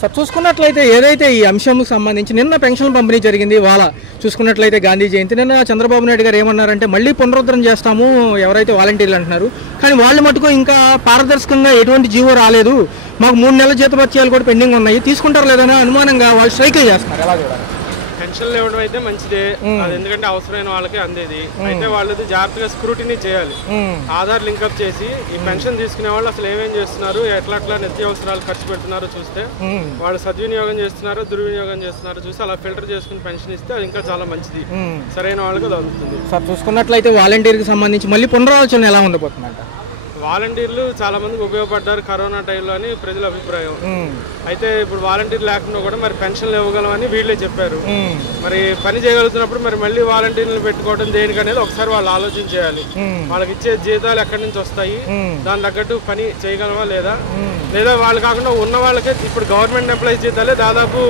Sir చూసుకున్నట్లయితే ఏదైతే ఈ అంశంకు సంబంధించి నిన్న పెన్షన్ పంపిణీ జరిగింది, వాళ్ళ చూసుకున్నట్లయితే గాంధీ జయంతి. నిన్న చంద్రబాబు నాయుడు గారు ఏమన్నారంటే మళ్ళీ పునరుద్ధరణ చేస్తాము ఎవరైతే వాలంటీర్లు అంటున్నారు, కానీ వాళ్ళు మటుకు ఇంకా పారదర్శకంగా ఎటువంటి జీవో రాలేదు, మాకు 3 నెలల జీతభత్యాలు కూడా పెండింగ్ ఉన్నాయి, తీసుకుంటారు లేదనే అనుమానంగా వాళ్ళు స్ట్రైకులు చేస్తున్నారు. ఎలా చూడాలి? పెన్షన్లు ఇవ్వడం అయితే మంచిదే, అది ఎందుకంటే అవసరమైన వాళ్ళకి అందేది. అయితే వాళ్ళది జాగ్రత్తగా స్క్రూటినీ చేయాలి, ఆధార్ లింకప్ చేసి ఈ పెన్షన్ తీసుకునే వాళ్ళు అసలు ఏమేం చేస్తున్నారు, ఎట్లా నిత్యావసరాలు ఖర్చు పెడుతున్నారు చూస్తే, వాళ్ళు సద్వినియోగం చేస్తున్నారు దుర్వినియోగం చేస్తున్నారు చూసి అలా ఫిల్టర్ చేసుకుని పెన్షన్ ఇస్తే అది ఇంకా చాలా మంచిది, సరైన వాళ్ళకి అది అందుతుంది. సార్ చూసుకున్నట్లయితే వాలంటీర్కి సంబంధించి మళ్ళీ పునరాలోచన ఎలా ఉండబోతుందంట? వాలంటీర్లు చాలా మందికి ఉపయోగపడ్డారు కరోనా టైంలో అని ప్రజల అభిప్రాయం. అయితే ఇప్పుడు వాలంటీర్ లేకుండా కూడా మరి పెన్షన్లు ఇవ్వగలమని వీళ్ళే చెప్పారు. మరి పని చేయగలుగుతున్నప్పుడు మరి మళ్ళీ వాలంటీర్లు పెట్టుకోవడం దేనికి అనేది ఒకసారి వాళ్ళు ఆలోచన చేయాలి. వాళ్ళకి ఇచ్చే జీతాలు ఎక్కడి నుంచి వస్తాయి, దాని తగ్గట్టు పని చేయగలమా లేదా వాళ్ళు కాకుండా ఉన్న వాళ్ళకే ఇప్పుడు గవర్నమెంట్ ఎంప్లాయీస్ జీతాలే దాదాపు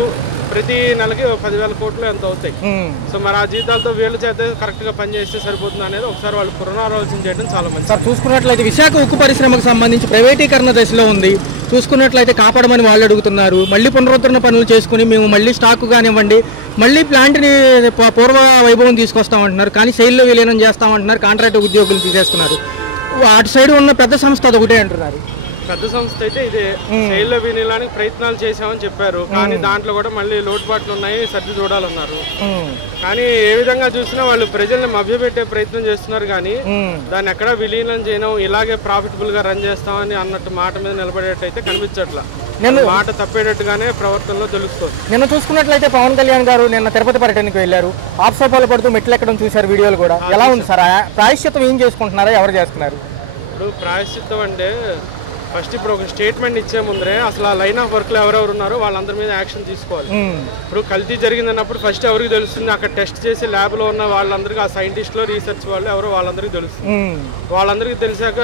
ప్రతి నెలకి 10,000 కోట్లు ఎంత అవుతాయి. సో మరి ఆ జీతాలతో వీళ్ళు చేస్తే కరెక్ట్ గా పనిచేస్తే సరిపోతుంది అనేది ఒకసారి వాళ్ళు పునరాలోచన చేయడం చాలా మంచిది. సార్ చూసుకున్నట్లయితే విశాఖ ఉక్కు పరిశ్రమకు సంబంధించి ప్రైవేటీకరణ దశలో ఉంది, చూసుకున్నట్లయితే కాపాడమని వాళ్ళు అడుగుతున్నారు. మళ్ళీ పునరుద్ధరణ పనులు చేసుకుని మేము మళ్ళీ స్టాక్ కానివ్వండి మళ్ళీ ప్లాంట్ని పూర్వ వైభవం తీసుకొస్తామంటున్నారు, కానీ శైలిలో విలీనం చేస్తామంటున్నారు, కాంట్రాక్ట్ ఉద్యోగులు తీసేస్తున్నారు. అటు సైడ్ ఉన్న పెద్ద సంస్థ అదొకటే అంటున్నారు. పెద్ద సంస్థ అయితే ఇదే శైలిలో విలీనానికి ప్రయత్నాలు చేశామని చెప్పారు, కానీ దాంట్లో కూడా మళ్ళీ లోటుపాట్లు ఉన్నాయి, సర్ది చూడాలన్నారు. కానీ ఏ విధంగా చూసినా వాళ్ళు ప్రజల్ని మభ్యపెట్టే ప్రయత్నం చేస్తున్నారు, కానీ దాన్ని ఎక్కడా విలీనం చేయడం ఇలాగే ప్రాఫిటబుల్ గా రన్ చేస్తామని అన్నట్టు మాట మీద నిలబడేటైతే కనిపించట్లా, మాట తప్పేటట్టుగానే ప్రవర్తనలో తెలుస్తుంది. నిన్న చూసుకున్నట్లయితే పవన్ కళ్యాణ్ గారు నిన్న తిరుపతి పర్యటనకి వెళ్ళారు, ఆప్సోపాలు పడుతూ మెట్లు ఎక్కడం చూశారు, వీడియోలు కూడా. ఎలా ఉంది సార్? ప్రాయశ్చిత్తం ఏం చేసుకుంటున్నారా, ఎవరు చేస్తున్నారు? ఇప్పుడు ప్రాయశ్చిత్తం అంటే ఫస్ట్ ఇప్పుడు ఒక స్టేట్మెంట్ ఇచ్చే ముందరే అసలు ఆ లైన్ ఆఫ్ వర్క్ లో ఎవరెవరు ఉన్నారో వాళ్ళందరి మీద యాక్షన్ తీసుకోవాలి. ఇప్పుడు కల్తీ జరిగిందన్నప్పుడు ఫస్ట్ ఎవరికి తెలుస్తుంది, అక్కడ టెస్ట్ చేసి ల్యాబ్ లో ఉన్న వాళ్ళందరికీ, ఆ సైంటిస్ట్ లో రీసెర్చ్ వాళ్ళు ఎవరో వాళ్ళందరికీ తెలుస్తుంది. వాళ్ళందరికీ తెలిసాక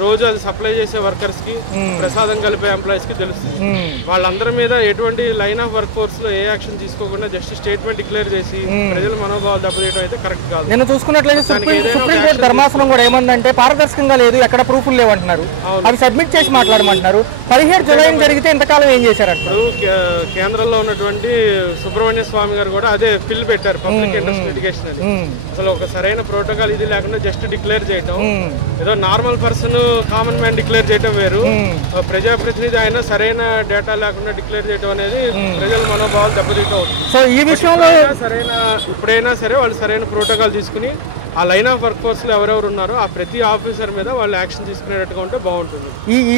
రోజు అది సప్లై చేసే వర్కర్స్ కి, ప్రసాదం కలిపే ఎంప్లాయీస్ కి తెలుస్తుంది. వాళ్ళందరి మీద ఎటువంటి లైన్ ఆఫ్ వర్క్ ఫోర్స్ లో ఏ యాక్షన్ తీసుకోకుండా జస్ట్ స్టేట్మెంట్ డిక్లేర్ చేసి ప్రజల మనోభావాలు దెబ్బతీయడం అయితే కరెక్ట్ కాదు. నేను చూసుకున్నట్లయితే సుప్రీంకోర్టు ధర్మాసనం కూడా ఏమందంటే పారదర్శకంగా లేదు, ఎక్కడ ప్రూఫ్లు లేవంటున్నారు, అవి సబ్మిట్ చేసి మాట్లాడమంటున్నారు. 17 జూలై జరిగితే ఇంతకాలం ఏం చేశారు? కేంద్రంలో ఉన్నటువంటి సుబ్రహ్మణ్య స్వామి గారు కూడా అదే బిల్ పెట్టారు, పబ్లిక్ ఇంట్రెస్ట్ లిటిగేషన్ అని. అసలు ఒక సరైన ప్రోటోకాల్ ఇది లేకుండా జస్ట్ డిక్లేర్ చేయడం, ఏదో normal person common man declare చేయడం వేరు, ప్రజాప్రతినిధి అయినా సరైన డేటా లేకుండా డిక్లేర్ చేయడం అనేది ప్రజల మనోభావాలు దెబ్బతీయడం. సో ఈ విషయంలో ఇప్పుడైనా సరే వాళ్ళు సరైన ప్రోటోకాల్ తీసుకుని ఆ లైన్ ఆఫ్ వర్క్ ఫోర్స్ లో ఎవరెవరు ఉన్నారో ఆ ప్రతి ఆఫీసర్ మీద వాళ్ళు యాక్షన్ తీసుకునేట్టుగా ఉంటే బాగుంటుంది.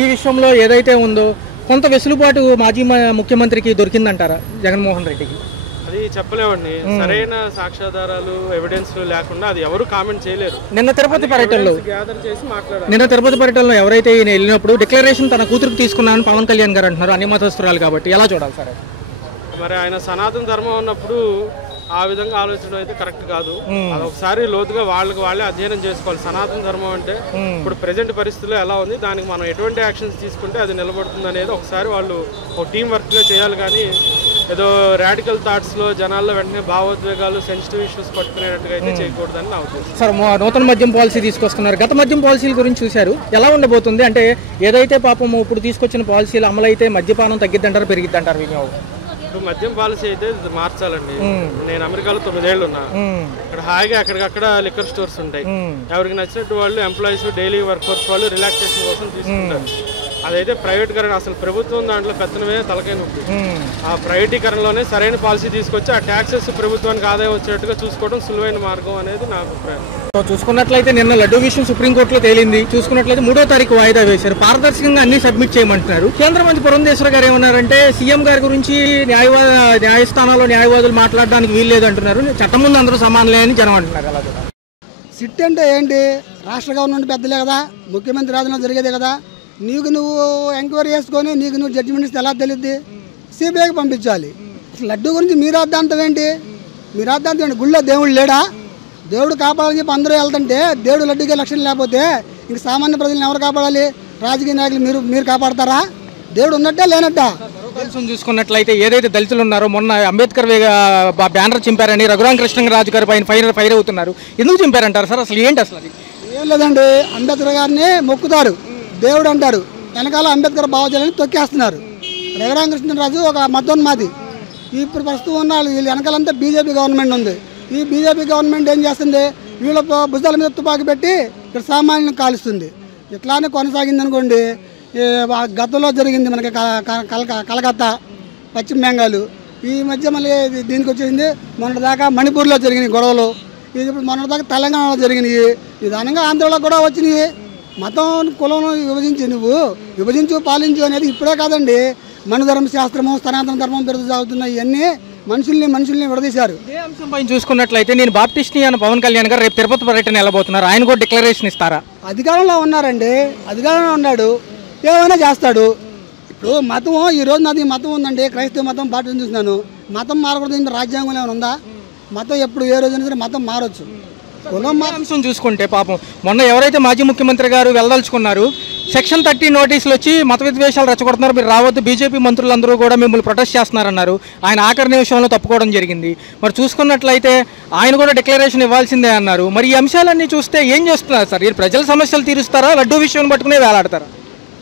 ఈ విషయంలో ఏదైతే ఉందో కొంత వెసులుబాటు మాజీ ముఖ్యమంత్రికి దొరికిందంటారా జగన్మోహన్ రెడ్డికి? అది చెప్పలేమండి, సరైన సాక్ష్యాధారాలు ఎవిడెన్స్ లేకుండా అది ఎవరు కామెంట్ చేయలేరు. నిన్న తిరుపతి పర్యటనలో గ్యాదర్ చేసి మాట్లాడారు. నిన్న తిరుపతి పర్యటనలో ఎవరైతే ఈయన వెళ్ళినప్పుడు డిక్లరేషన్ తన కూతురుకు తీసుకున్నానని పవన్ కళ్యాణ్ గారు అంటున్నారు, అన్ని మతస్థురాలు కాబట్టి. ఎలా చూడాలి సార్? మరి ఆయన సనాతన ధర్మం ఉన్నప్పుడు ఆ విధంగా ఆలోచన అయితే కరెక్ట్ కాదు. అది ఒకసారి లోతుగా వాళ్ళే అధ్యయనం చేసుకోవాలి. సనాతన ధర్మం అంటే ఇప్పుడు ప్రెజెంట్ పరిస్థితుల్లో ఎలా ఉంది, దానికి మనం ఎటువంటి యాక్షన్స్ తీసుకుంటే అది నిలబడుతుంది అనేది ఒకసారి వాళ్ళు ఒక టీం వర్క్ గా చేయాలి. కానీ ఏదో రాడికల్ థాట్స్ లో జనాల్లో వెంటనే భావోద్వేగాలు, సెన్సిటివ్ ఇష్యూస్ పట్టుకునేట్టుగా అయితే చేయకూడదని నా ఉద్దేశం. సార్ నూతన మద్యం పాలసీ తీసుకొస్తున్నారు, గత మద్యం పాలసీల గురించి చూశారు, ఎలా ఉండబోతుంది? అంటే ఏదైతే పాపం ఇప్పుడు తీసుకొచ్చిన పాలసీలు అమలు అయితే మద్యపానం తగ్గిద్దంటారు, పెరిగిద్దంటారు? ఇప్పుడు మద్యం పాలసీ అయితే మార్చాలండి. నేను అమెరికాలో 9 ఏళ్ళు ఉన్నా, ఇక్కడ హాయిగా అక్కడికక్కడ లిక్కర్ స్టోర్స్ ఉంటాయి, ఎవరికి నచ్చినట్టు వాళ్ళు ఎంప్లాయీస్ డైలీ వర్కర్స్ వాళ్ళు రిలాక్సేషన్ కోసం తీసుకుంటారు. అదైతే ప్రైవేటీకరణ, అసలు ప్రభుత్వం దాంట్లో పెత్తనమే తలకాయ నొప్పి. ఆ ప్రైవేటీకరణలోనే సరైన పాలసీ తీసుకొచ్చి ఆ ట్యాక్సెస్ ప్రభుత్వానికి ఆదాయం వచ్చేట్టుగా చూసుకోవడం సులువైన మార్గం అనేది నా అభిప్రాయం. చూసుకున్నట్లయితే నిన్న లడ్డూ విషయం సుప్రీంకోర్టులో తేలింది, చూసుకున్నట్లయితే 3వ తారీఖు వాయిదా వేశారు, పారదర్శకంగా అన్ని సబ్మిట్ చేయమంటున్నారు. కేంద్ర మంత్రి పురంధేశ్వర్ గారు ఏమన్నారంటే సీఎం గారి గురించి న్యాయస్థానాల్లో న్యాయవాదులు మాట్లాడడానికి వీల్లేదు అంటున్నారు, చట్టం ముందు అందరూ సమానలే అని జనం అంటున్నారు. అలా సిట్ అంటే ఏంటి? రాష్ట్ర గవర్నమెంట్ పెద్దలే కదా, ముఖ్యమంత్రి రాజులో జరిగేదే కదా. నీకు నువ్వు ఎంక్వైరీ చేసుకొని నీకు నువ్వు జడ్జిమెంట్ ఇస్తే ఎలా తెలియద్ది? సిబిఐకి పంపించాలి. లడ్డు గురించి మీ రాద్ధాంతం ఏంటి? మీ రాద్ధాంతం ఏంటి? గుళ్ళో దేవుడు లేడా? దేవుడు కాపాడాలని చెప్పి అందరూ వెళ్తుంటే దేవుడు లడ్డుకే లక్ష్యం లేకపోతే ఇంక సామాన్య ప్రజలను ఎవరు కాపాడాలి? రాజకీయ నాయకులు మీరు కాపాడతారా? దేవుడు ఉన్నట్టే లేనట్టా? చూసుకున్నట్లయితే ఏదైతే దళితులు ఉన్నారో మొన్న అంబేద్కర్ బ్యానర్ చింపారని రఘురామ కృష్ణరాజు గారి పైన ఫైర్ అవుతున్నారు, ఎందుకు చింపారంటారు సార్? అసలు ఏంటి? అసలు ఏం లేదండి, అంబేద్కర్ గారిని మొక్కుతారు, దేవుడు అంటారు, వెనకాల అంబేద్కర్ భావజాలని తొక్కేస్తున్నారు. రఘురామకృష్ణరాజు ఒక మతోన్మాది. ఇప్పుడు ప్రస్తుతం ఉన్న వీళ్ళు వెనకాలంతా బీజేపీ గవర్నమెంట్ ఉంది. ఈ బీజేపీ గవర్నమెంట్ ఏం చేస్తుంది, వీళ్ళ భుజాల మీద తుపాకీ పెట్టి ఇక్కడ సామాన్యులను కాలుస్తుంది. ఇట్లానే కొనసాగింది అనుకోండి. గతంలో జరిగింది మనకి కలకత్తా, పశ్చిమ బెంగాల్. ఈ మధ్య మళ్ళీ దీనికి వచ్చేసింది. మొన్నటిదాకా మణిపూర్లో జరిగినాయి గొడవలు. ఇది ఇప్పుడు మొన్నటిదాకా తెలంగాణలో జరిగినాయి. నిదానంగా ఆంధ్రలో కూడా వచ్చినాయి. మతం కులం నువ్వు విభజించు పాలించు అనేది ఇప్పుడే కాదండి. మన ధర్మశాస్త్రము సనాతన ధర్మం పెరుగుతూ సాగుతున్నాయి. ఇవన్నీ మనుషుల్ని విడదీశారు. ఇదే అంశంపై చూసుకున్నట్లయితే నేను బాప్టిస్ట్ని అన్న పవన్ కళ్యాణ్ గారు రేపు తిరుపతి పర్యటన వెళ్ళబోతున్నారు. ఆయన కూడా డిక్లరేషన్ ఇస్తారా? అధికారంలో ఉన్నారండి, అధికారంలో ఉన్నాడు, ఏమైనా చేస్తాడు. ఇప్పుడు మతం ఈరోజు నాది మతం ఉందండి, క్రైస్తవ మతం పాటించి చూస్తున్నాను. మతం మారకూడదు, రాజ్యాంగంలో ఏమైనా ఉందా? మతం ఎప్పుడు ఏ రోజైనా సరే మతం మారచ్చు. కులం అంశం చూసుకుంటే పాపం మొన్న ఎవరైతే మాజీ ముఖ్యమంత్రి గారు వెళ్ళదలుచుకున్నారు, సెక్షన్ 30 నోటీసులు వచ్చి మత విద్వేషాలు రెచ్చగొడుతున్నారు, మీరు రావద్దు, బీజేపీ మంత్రులందరూ కూడా మిమ్మల్ని ప్రొటెస్ట్ చేస్తున్నారన్నారు. ఆయన ఆఖరి నిమిషంలో తప్పుకోవడం జరిగింది. మరి చూసుకున్నట్లయితే ఆయన కూడా డిక్లరేషన్ ఇవ్వాల్సిందే అన్నారు. మరి ఈ అంశాలన్నీ చూస్తే ఏం చేస్తున్నారు సార్? మీరు ప్రజల సమస్యలు తీరుస్తారా, లడ్డూ విషయం పట్టుకునే వేలాడతారా?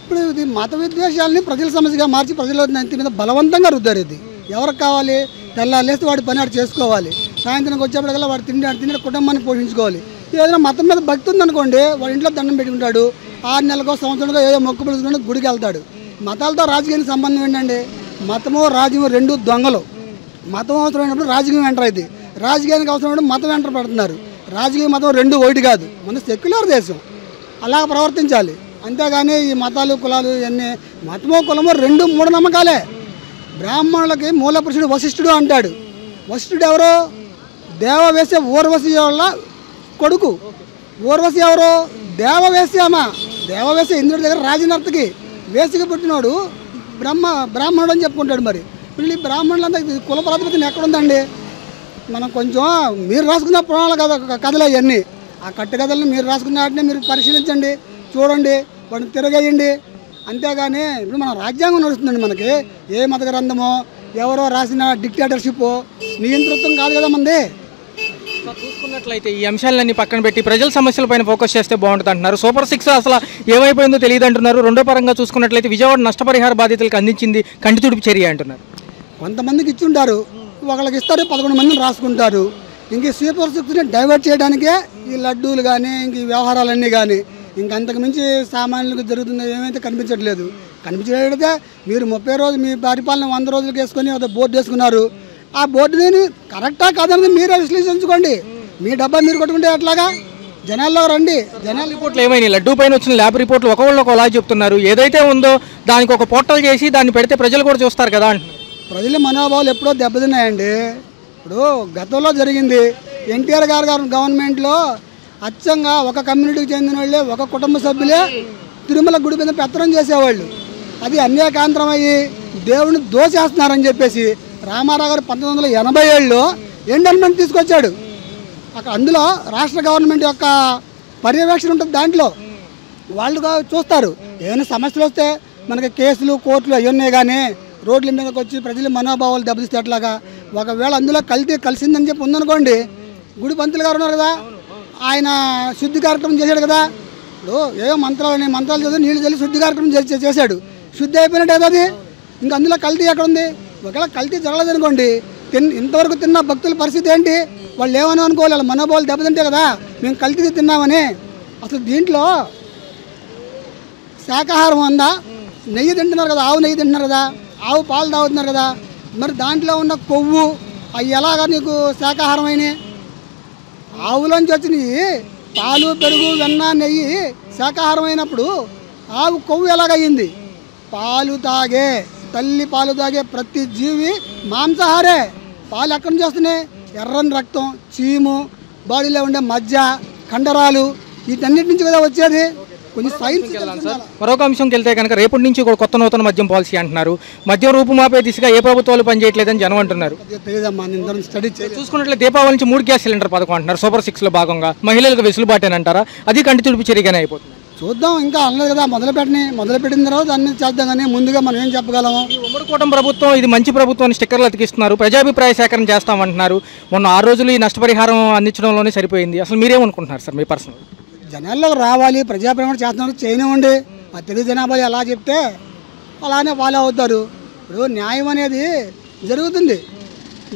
ఇప్పుడు ఇది మత విద్వేషాలని ప్రజల సమస్యగా మార్చి ప్రజల నెత్తి మీద బలవంతంగా రుద్దారు. ఇది ఎవరికి కావాలి? తెల్లాలేస్తే వాడి పని ఆడు చేసుకోవాలి. సాయంత్రంకి వచ్చేప్పటికల్లా వాడు తిండి కుటుంబాన్ని పోషించుకోవాలి. ఏదైనా మతం మీద భక్తి ఉందనుకోండి, వాడి ఇంట్లో దండం పెట్టుకుంటాడు. 6 నెలలకో సంవత్సరంలో ఏదో మొక్కు పిలుచుకుంటే గుడికి వెళ్తాడు. మతాలతో రాజకీయానికి సంబంధం ఏంటండి? మతము రాజకీయం రెండు దొంగలు. మతం అవసరమైనప్పుడు రాజకీయం ఎంటర్ అయింది, రాజకీయానికి అవసరమైనప్పుడు మతం ఎంటర్ పెడుతున్నారు. రాజకీయ మతం రెండు ఒకటి కాదు, మన సెక్యులర్ దేశం. అలా ప్రవర్తించాలి. అంతేగాని ఈ మతాలు కులాలు ఇవన్నీ మతమో కులమో రెండు మూఢనమ్మకాలే. బ్రాహ్మణులకి మూల పురుషుడు వశిష్ఠుడు అంటాడు. వశిష్ఠుడు ఎవరు? దేవవేశ్య ఊర్వశి వాళ్ళ కొడుకు. ఊర్వశి ఎవరు? దేవవేశ్యమ్మ. దేవవేశ్య ఇంద్రుడి దగ్గర రాజనర్తకి వేసికి పుట్టినోడు బ్రాహ్మణుడు అని చెప్పుకుంటాడు. మరి వీళ్ళు బ్రాహ్మణులంతా కుల ప్రాతిపదికన ఎక్కడుందండి? మనం కొంచెం మీరు రాసుకున్న పురాణాల కథలు అవన్నీ, ఆ కట్టుకథలను మీరు రాసుకున్న వాటిని మీరు పరిశీలించండి, చూడండి, వాటిని తిరగేయండి. అంతేగాని ఇప్పుడు మన రాజ్యాంగం నడుస్తుందండి. మనకి ఏ మత గ్రంథమో ఎవరో రాసిన డిక్టేటర్షిప్ నియంతృత్వం కాదు కదా మంది. చూసుకున్నట్లయితే ఈ అంశాలన్నీ పక్కన పెట్టి ప్రజల సమస్యలపైన ఫోకస్ చేస్తే బాగుంటుంది అంటున్నారు. సూపర్ 6 అసలు ఏమైపోయిందో తెలియదు అంటున్నారు. రెండో పరంగా చూసుకున్నట్లయితే విజయవాడ నష్టపరిహార బాధితులకు అందించింది కంటి తుడుపు చర్య అంటున్నారు. కొంతమందికి ఇచ్చి ఉంటారు, ఒకళ్ళకి ఇస్తారు, 11 మందిని రాసుకుంటారు. ఇంక సూపర్ 6ని డైవర్ట్ చేయడానికే ఈ లడ్డూలు కానీ ఇంక ఈ వ్యవహారాలన్నీ కానీ ఇంకంతకు మించి సామాన్యులకు జరుగుతుంది ఏమైతే కనిపించట్లేదు. కనిపించేటైతే మీరు 30 రోజులు మీ పరిపాలన 100 రోజులకు వేసుకొని ఒక బోర్డు వేసుకున్నారు. ఆ బోర్డుని కరెక్టా కాదన్నది మీరే విశ్లేషించుకోండి. మీ డబ్బా మీరు కొట్టుకుంటే ఎట్లాగా? జనాల్లో రండి. జనాల రిపోర్ట్లు ఏమైనా లడ్డూ పైన వచ్చిన ల్యాబ్ రిపోర్ట్లు ఒకలా చెప్తున్నారు. ఏదైతే ఉందో దానికి ఒక పోర్టల్ చేసి దాన్ని పెడితే ప్రజలు కూడా చూస్తారు కదా అంటున్నారు. ప్రజల మనోభావాలు ఎప్పుడో దెబ్బతిన్నాయండి. ఇప్పుడు గతంలో జరిగింది ఎన్టీఆర్ గారు గవర్నమెంట్లో అచ్చంగా ఒక కమ్యూనిటీకి చెందిన వాళ్ళే, ఒక కుటుంబ సభ్యులే తిరుమల గుడి మీద పెత్తనం చేసేవాళ్ళు. అది అన్యాయకాంతరం అయ్యి దేవుడిని దోచేస్తున్నారని చెప్పేసి రామారావు గారు 1987లో ఎండోన్మెంట్ తీసుకొచ్చాడు. అక్కడ అందులో రాష్ట్ర గవర్నమెంట్ యొక్క పర్యవేక్షణ ఉంటుంది. దాంట్లో వాళ్ళు చూస్తారు. ఏమైనా సమస్యలు వస్తే మనకి కేసులు కోర్టులు అవన్నీ కానీ రోడ్ల మీదకి వచ్చి ప్రజల మనోభావాలు దెబ్బతీస్తే ఎట్లాగా? ఒకవేళ అందులో కలిసిందని చెప్పి ఉందనుకోండి, గుడి పంతులు గారు ఉన్నారు కదా, ఆయన శుద్ధి కార్యక్రమం చేశాడు కదా. ఇప్పుడు ఏవో మంత్రాలు చదివి నీళ్ళు చల్లి శుద్ధి కార్యక్రమం చేశాడు. శుద్ధి అయిపోయినట్టు ఏదో అది. ఇంకా అందులో కల్తీ ఎక్కడ ఉంది? ఒకవేళ కల్తీ జరగలేదనుకోండి, ఇంతవరకు తిన్న భక్తుల పరిస్థితి ఏంటి? వాళ్ళు ఏమని అనుకోవాలి? వాళ్ళ మనోభావాలు దెబ్బతింటే కదా మేము కల్తీ తిన్నామని. అసలు దీంట్లో శాకాహారం ఉందా? నెయ్యి తింటున్నారు కదా, ఆవు నెయ్యి తింటున్నారు కదా, ఆవు పాలు తాగుతున్నారు కదా, మరి దాంట్లో ఉన్న కొవ్వు అవి ఎలాగా నీకు శాకాహారం అయినాయి? ఆవులోంచి వచ్చినవి పాలు, పెరుగు, వెన్న, నెయ్యి శాకాహారం అయినప్పుడు ఆవు కొవ్వు ఎలాగయ్యింది? తల్లి పాలు తాగే ప్రతి జీవి మాంసాహారే. పాలు ఎక్కడి నుంచి వస్తున్నాయి? ఎర్రని రక్తం, చీము, బాడీలో ఉండే మజ్జ, కండరాలు, వీటన్నిటి నుంచి కదా వచ్చేది. కొంచెం సైన్స్. మరొక అంశంకి వెళ్తే కనుక రేపటి నుంచి కూడా కొత్త నూతన మద్యం పాలసీ అంటున్నారు. మద్యం రూపుమాపే దిశగా ఏ ప్రభుత్వాలు పనిచేయట్లేదని జనం అంటున్నారు. చూసుకున్నట్లయితే దీపావళి నుంచి 3 గ్యాస్ సిలిండర్ పథకం అంటున్నారు. సూపర్ 6లో భాగంగా మహిళలకు వెసులుబాటేనంటారా? అది కంటి తుడుపు చర్యగానే అయిపోతుంది. చూద్దాం, ఇంకా అనలేదు కదా, మొదలుపెట్టిన తర్వాత దాన్ని చేద్దాం. కానీ ముందుగా మనం ఏం చెప్పగలము? ఈ ఉమ్మడి కూటమి ప్రభుత్వం ఇది మంచి ప్రభుత్వం అని స్టిక్కర్లు అతికిస్తున్నారు. ప్రజాభిప్రాయ సేకరణ చేస్తామంటున్నారు. మొన్న 6 రోజులు ఈ నష్టపరిహారం అందించడంలోనే సరిపోయింది. అసలు మీరేమనుకుంటున్నారు సార్ మీ పర్సనల్? జనాల్లో రావాలి, ప్రజాప్రమణ చేస్తున్నారు, చేయనివ్వండి. ఆ తెలుగు జనాభా ఎలా చెప్తే అలానే ఫాలో అవుతారు. ఇప్పుడు న్యాయం అనేది జరుగుతుంది,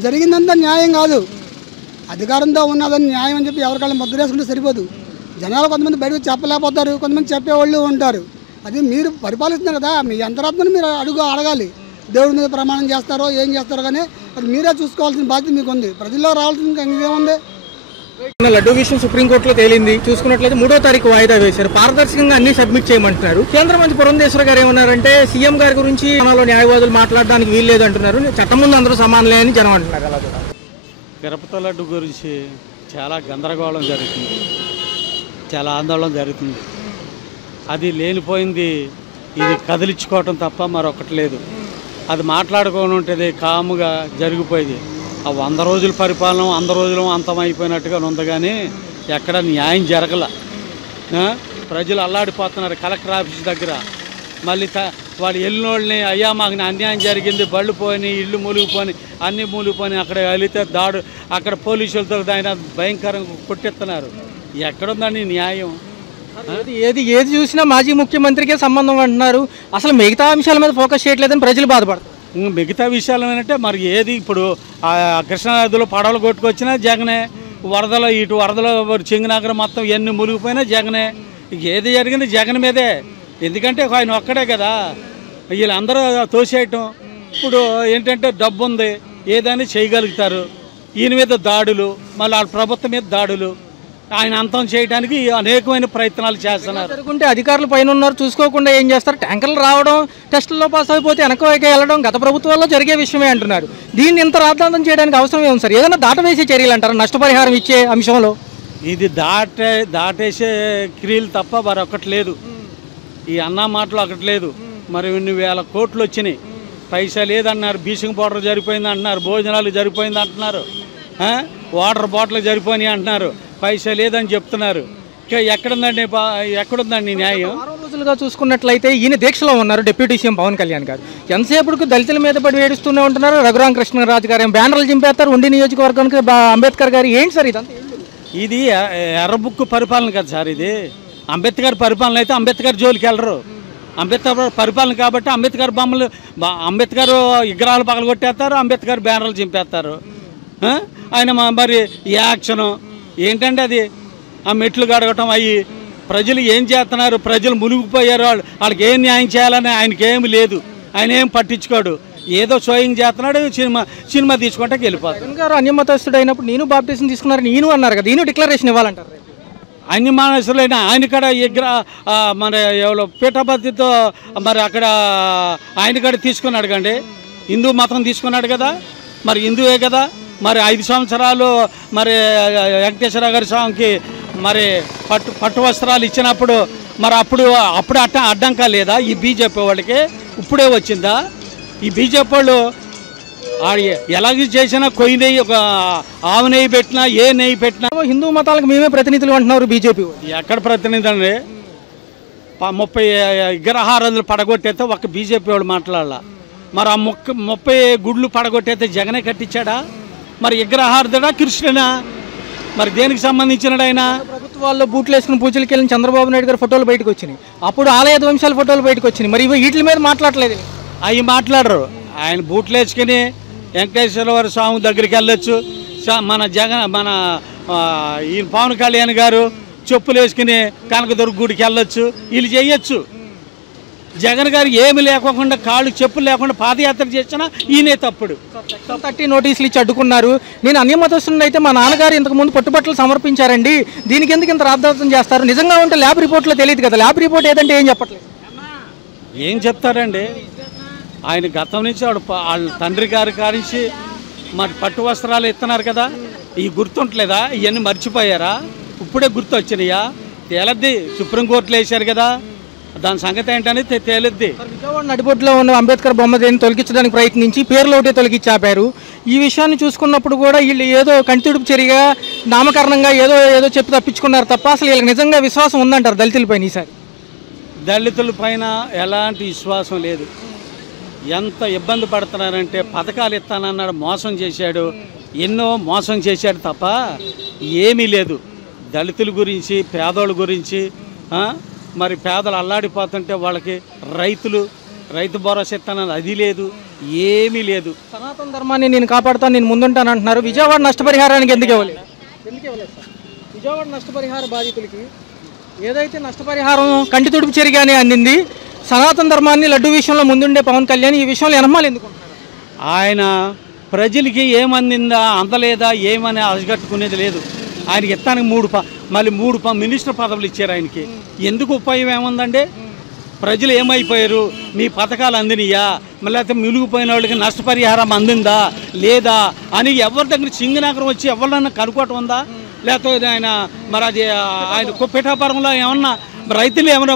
జరిగిందంతా న్యాయం కాదు. అధికారంతో ఉన్నదని న్యాయం అని చెప్పి ఎవరికాళ్ళు ముద్ర వేసుకుంటే సరిపోదు. జనాలు కొంతమంది బయటకు చెప్పలేకపోతారు, కొంతమంది చెప్పేవాళ్ళు ఉంటారు. అది మీరు పరిపాలిస్తున్నారు కదా, మీ అంతరాత్మని మీరు అడగాలి. దేవుడి మీద ప్రమాణం చేస్తారో ఏం చేస్తారో కానీ అది మీరే చూసుకోవాల్సిన బాధ్యత మీకు ఉంది. ప్రజల్లో రావాల్సిన ఇంకేముంది? లడ్డూ విషయం సుప్రీంకోర్టులో తేలింది. చూసుకున్నట్లయితే 3వ తారీఖు వాయిదా వేశారు. పారదర్శకంగా అన్ని సబ్మిట్ చేయమంటున్నారు. కేంద్ర మంత్రి పురంధేశ్వర గారు ఏమన్నారంటే సీఎం గారి గురించి మనలో న్యాయవాదులు మాట్లాడడానికి వీల్లేదు అంటున్నారు. చట్టం ముందు అందరూ సమానలే అని జనం అంటున్నారు. అలా తిరుపతి లడ్డు గురించి చాలా గందరగోళం జరుగుతుంది, చాలా ఆందోళన జరుగుతుంది. అది లేనిపోయింది, ఇది కదిలించుకోవటం తప్ప మరొకటి లేదు. అది మాట్లాడుకొని ఉంటుంది కాముగా జరిగిపోయింది. ఆ 100 రోజుల పరిపాలన 100 రోజులు అంతమైపోయినట్టుగా ఉంది, కానీ ఎక్కడ న్యాయం జరగల. ప్రజలు అల్లాడిపోతున్నారు కలెక్టర్ ఆఫీస్ దగ్గర. మళ్ళీ వాళ్ళు వెళ్ళినోళ్ళని అయ్యా మాకు అన్యాయం జరిగింది, బళ్ళు పోయి ఇళ్ళు మూలిగిపోయి అన్నీ మూలిగిపోయి అక్కడ వెళితే అక్కడ పోలీసులతో ఆయన భయంకరంగా కొట్టెత్తున్నారు. ఎక్కడుందండి న్యాయం? ఏది చూసినా మాజీ ముఖ్యమంత్రికే సంబంధం అంటున్నారు. అసలు మిగతా అంశాల మీద ఫోకస్ చేయట్లేదని ప్రజలు బాధపడతారు. మిగతా విషయాలు ఏంటంటే మరి ఏది ఇప్పుడు కృష్ణానదిలో పడవలు కొట్టుకొచ్చినా జగనే, వరదలో చింగనగరం మొత్తం ఎన్ని మునిగిపోయినా జగనే. ఏది జరిగింది జగన్ మీదే. ఎందుకంటే ఆయన ఒక్కడే కదా, వీళ్ళందరూ తోసేయటం. ఇప్పుడు ఏంటంటే డబ్బు ఉంది, ఏదైనా చేయగలుగుతారు. ఈయన మీద దాడులు, మళ్ళీ వాళ్ళ ప్రభుత్వం మీద దాడులు, ఆయన అంతం చేయడానికి అనేకమైన ప్రయత్నాలు చేస్తున్నారు. జరుగుంటే అధికారులు పైన ఉన్నారు, చూసుకోకుండా ఏం చేస్తారు? ట్యాంకర్లు రావడం, టెస్టుల్లో పాస్ అయిపోతే వెనకవైపు వెళ్ళడం గత ప్రభుత్వాల్లో జరిగే విషయమే అంటున్నారు. దీన్ని ఇంత రాద్ధాంతం చేయడానికి అవసరం ఏముంది సార్? ఏదైనా దాటవేసే చర్యలు అంటారు నష్టపరిహారం ఇచ్చే అంశంలో? ఇది దాటేసే క్రియలు తప్ప మరొకటి లేదు. ఈ అన్నా మాటలు ఒకటి లేదు. మరి ఇన్ని వేల కోట్లు వచ్చినాయి, పైసా లేదన్నారు. బీసింగ్ పౌడర్ జరిపోయింది అంటున్నారు, భోజనాలు జరిపోయింది అంటున్నారు, వాటర్ బాటిల్ జరిపోయినాయి అంటున్నారు, పైసా లేదని చెప్తున్నారు. ఎక్కడుందండి న్యాయం? 6 రోజులుగా చూసుకున్నట్లయితే ఈయన దీక్షలో ఉన్నారు డిప్యూటీ సీఎం పవన్ కళ్యాణ్ గారు. ఎంతసేపటికి దళితుల మీద పడి ఏడుస్తూనే ఉంటున్నారు. రఘురామకృష్ణరాజు గారు బ్యానర్లు చింపేస్తారు. ఉండి నియోజకవర్గానికి అంబేద్కర్ గారు. ఏంటి సార్ ఇదంతా? ఇది ఎర్రబుక్కు పరిపాలన కదా సార్. ఇది అంబేద్కర్ పరిపాలన అయితే అంబేద్కర్ జోలికి వెళ్ళరు. అంబేద్కర్ పరిపాలన కాబట్టి అంబేద్కర్ బొమ్మలు, అంబేద్కర్ విగ్రహాలు పగలగొట్టేస్తారు, అంబేద్కర్ బ్యానర్లు చింపేస్తారు. ఆయన మరి యాక్షను ఏంటంటే అది ఆ మెట్లు గడగటం అయ్యి ప్రజలు ఏం చేస్తున్నారు? ప్రజలు మునిగిపోయారు. వాళ్ళకి ఏం న్యాయం చేయాలని ఆయనకి ఏమి లేదు. ఆయన ఏం పట్టించుకోడు, ఏదో షోయింగ్ చేస్తున్నాడు, సినిమా తీసుకుంటే వెళ్ళిపోతాడు. గారు అన్యమతస్తుడు అయినప్పుడు నేను బాప్టిజం తీసుకున్నారు నేను అన్నారు కదా, నేను డిక్లరేషన్ ఇవ్వాలంటారు. అన్ని మానసులైన ఆయన కాడ మన ఎవరో పీఠపతితో మరి అక్కడ ఆయన కాడ తీసుకున్నాడు కండి. హిందూ మతం తీసుకున్నాడు కదా, మరి హిందువే కదా. మరి 5 సంవత్సరాలు మరి వెంకటేశ్వర గారి స్వామికి మరి పట్టు వస్త్రాలు ఇచ్చినప్పుడు మరి అప్పుడు అడ్డంకా లేదా ఈ బీజేపీ వాళ్ళకి? ఇప్పుడే వచ్చిందా? ఈ బీజేపీ వాళ్ళు ఎలాగ చేసినా కొయ్యి నెయ్యి, ఒక ఆవు నెయ్యి పెట్టినా, ఏ నెయ్యి పెట్టినా హిందూ మతాలకు మేమే ప్రతినిధులు అంటున్నారు బీజేపీ. ఎక్కడ ప్రతినిధి అండి? 30 విగ్రహారాధనలు పడగొట్టేస్తే ఒక బీజేపీ వాడు మాట్లాడాల. మరి ఆ 30 గుడ్లు పడగొట్టేస్తే జగనే కట్టించాడా? మరి విగ్రహార్థడా కృష్ణుడా? మరి దేనికి సంబంధించినడు ఆయన? ప్రభుత్వాల్లో బూట్లు వేసుకుని పూజలకు వెళ్ళిన చంద్రబాబు నాయుడు గారి ఫోటోలు బయటకు వచ్చినాయి. అప్పుడు ఆలయ ధ్వంసాల ఫోటోలు బయటకు వచ్చినాయి. మరి వీటి మీద మాట్లాడలేదు. అవి మాట్లాడరు. ఆయన బూట్లు వేసుకుని వెంకటేశ్వర స్వామి దగ్గరికి వెళ్ళొచ్చు. మన ఈ పవన్ కళ్యాణ్ గారు చెప్పులు వేసుకుని కనకదుర్గ గుడికి వెళ్ళొచ్చు. వీళ్ళు చేయొచ్చు. జగన్ గారు ఏమి లేకోకుండా కాళ్ళు చెప్పులు లేకుండా పాదయాత్ర చేసినా ఈయనే తప్పుడు. 30 నోటీసులు ఇచ్చి అడ్డుకున్నారు. నేను అన్యమతస్తుని అయితే మా నాన్నగారు ఇంతకుముందు పట్టుబట్టలు సమర్పించారండి, దీనికి ఎందుకు ఇంత రాద్ధాంతం చేస్తారు? నిజంగా ఉంటే ల్యాబ్ రిపోర్ట్లో తెలియదు కదా. ల్యాబ్ రిపోర్ట్ ఏదంటే ఏం చెప్పట్లేదు. ఏం చెప్తారండి? ఆయన గతం నుంచి వాళ్ళ తండ్రి గారి కారించి మరి పట్టు వస్త్రాలు ఇస్తున్నారు కదా, ఇవి గుర్తుంటలేదా? ఇవన్నీ మర్చిపోయారా? ఇప్పుడే గుర్తు వచ్చినాయా? తేలద్ది. సుప్రీంకోర్టులో వేశారు కదా, దాని సంగతి ఏంటనేది తేలిద్ది. విజయవాడ నడిబొడ్డులో ఉన్న అంబేద్కర్ బొమ్మ దేన్ని తొలగించడానికి ప్రయత్నించి పేర్లు ఒకటే తొలగించి ఆపారు. ఈ విషయాన్ని చూసుకున్నప్పుడు కూడా వీళ్ళు ఏదో కంటితుడుపు చర్యగా నామకరణంగా ఏదో చెప్పి తప్పించుకున్నారు తప్ప అసలు వీళ్ళకి నిజంగా విశ్వాసం ఉందంటారు దళితులపైన? ఈసారి దళితుల పైన ఎలాంటి విశ్వాసం లేదు. ఎంత ఇబ్బంది పడుతున్నారంటే పథకాలు ఇస్తానన్నాడు, మోసం చేశాడు, ఎన్నో మోసం చేశాడు తప్ప ఏమీ లేదు. దళితుల గురించి, పేదోళ్ళ గురించి, మరి పేదలు అల్లాడిపోతుంటే వాళ్ళకి రైతులు రైతు భరోసా ఇస్తానని అది లేదు, ఏమీ లేదు. సనాతన ధర్మాన్ని నేను కాపాడుతాను, నేను ముందుంటాను అంటున్నారు. విజయవాడ నష్టపరిహారానికి ఎందుకు ఇవ్వలేదు? విజయవాడ నష్టపరిహార బాధితులకి ఏదైతే నష్టపరిహారం కంటి తుడుపు చెరిగానే అందింది, సనాతన ధర్మాన్ని లడ్డు విషయంలో ముందుండే పవన్ కళ్యాణ్ ఈ విషయంలో ఎనమాలు ఎందుకుంటున్నారు? ఆయన ప్రజలకి ఏమందిందా అందలేదా ఏమని అసగట్టుకునేది లేదు. ఆయనకి ఇస్తానికి మళ్ళీ మూడు మినిస్టర్ పదవులు ఇచ్చారు ఆయనకి. ఎందుకు ఉపయోగం ఏముందండి? ప్రజలు ఏమైపోయారు? మీ పథకాలు అందినయా, మళ్ళీ అయితే మిలుగుపోయిన వాళ్ళకి నష్టపరిహారం అందిందా లేదా అని ఎవరి దగ్గర సింగనగరం వచ్చి ఎవరినన్నా కనుక్కోవటం ఉందా? లేకపోతే ఆయన మరి అది ఆయన పిఠాపురంలో ఏమన్నా రైతులు ఏమన్నా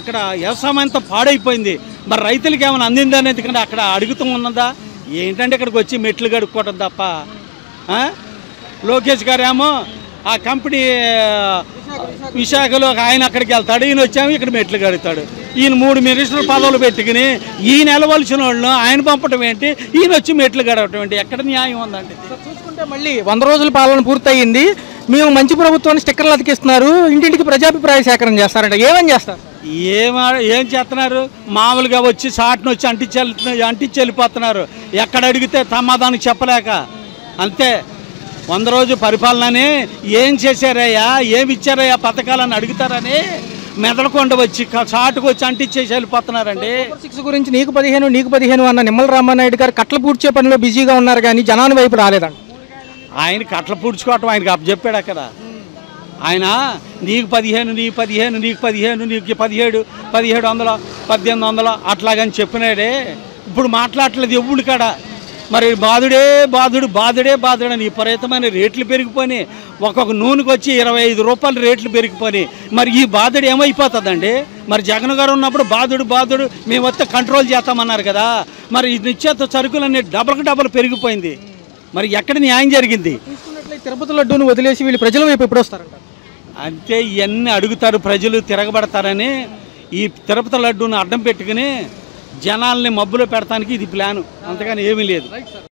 అక్కడ వ్యవసాయం అంతా పాడైపోయింది, మరి రైతులకి ఏమైనా అందిందా అనేది కానీ అక్కడ అడుగుతూ ఉన్నదా? ఏంటంటే ఇక్కడికి వచ్చి మెట్లు కడుక్కోవటం తప్ప. లోకేష్ గారు ఏమో ఆ కంపెనీ విశాఖలో ఆయన అక్కడికి వెళ్తాడు, ఈయన వచ్చాము ఇక్కడ మెట్లు కడుగుతాడు. ఈయన 3 మినిస్టర్ పదవులు పెట్టుకుని ఈయన నిలవలసిన వాళ్ళు ఆయన పంపడం ఏంటి, ఈయన వచ్చి మెట్లు గడవటం ఏంటి? ఎక్కడ న్యాయం ఉందండి? చూసుకుంటే మళ్ళీ 100 రోజుల పాలన పూర్తయింది, మేము మంచి ప్రభుత్వాన్ని స్టిక్కర్లు అతికిస్తున్నారు, ఇంటింటికి ప్రజాభిప్రాయ సేకరణ చేస్తారంట. ఏమని చేస్తారు? ఏం చేస్తున్నారు? మామూలుగా వచ్చి సాటును వచ్చి అంటించి వెళ్ళిపోతున్నారు. ఎక్కడ అడిగితే సమాధానం చెప్పలేక అంతే. 100 రోజు పరిపాలనని ఏం చేశారయ్యా, ఏమి ఇచ్చారయ్యా పథకాలని అడుగుతారని మెదలకొండ వచ్చి చాటుకు వచ్చి అంటించేసి వెళ్ళిపోతున్నారండి. 6 గురించి నీకు 15 అన్న నిమ్మల రామానాయుడు గారు కట్ల పూడ్చే పనిలో బిజీగా ఉన్నారు కానీ జనాన్ని వైపు రాలేదండి. ఆయన కట్ల పూడ్చుకోవటం ఆయనకి అప్పచెప్పాడు అక్కడ. ఆయన నీకు 15 నీకు 17 నీకు 17 1700 1800 అట్లాగని చెప్పినాడే. ఇప్పుడు మాట్లాడట్లేదు ఎవ్వుడు కాడ. మరి బాధుడే అని విపరీతమైన రేట్లు పెరిగిపోయినాయి. ఒక్కొక్క నూనెకి వచ్చి 25 రూపాయలు రేట్లు పెరిగిపోయినాయి. మరి ఈ బాధుడు ఏమైపోతుందండి? మరి జగన్ గారు ఉన్నప్పుడు బాధుడు మేము వస్తే కంట్రోల్ చేస్తామన్నారు కదా. మరి నిశ్చేత సరుకులన్నీ డబల్ పెరిగిపోయింది. మరి ఎక్కడ న్యాయం జరిగింది? తిరుపతి లడ్డూను వదిలేసి వీళ్ళు ప్రజల వైపు ఎప్పుడు వస్తారంట? అంతే, ఇవన్నీ అడుగుతారు ప్రజలు, తిరగబడతారని ఈ తిరుపతి లడ్డూను అడ్డం పెట్టుకుని జనాల్ని మబ్బులో పెడతానికి ఇది ప్లాను, అంతగాని ఏమీ లేదు.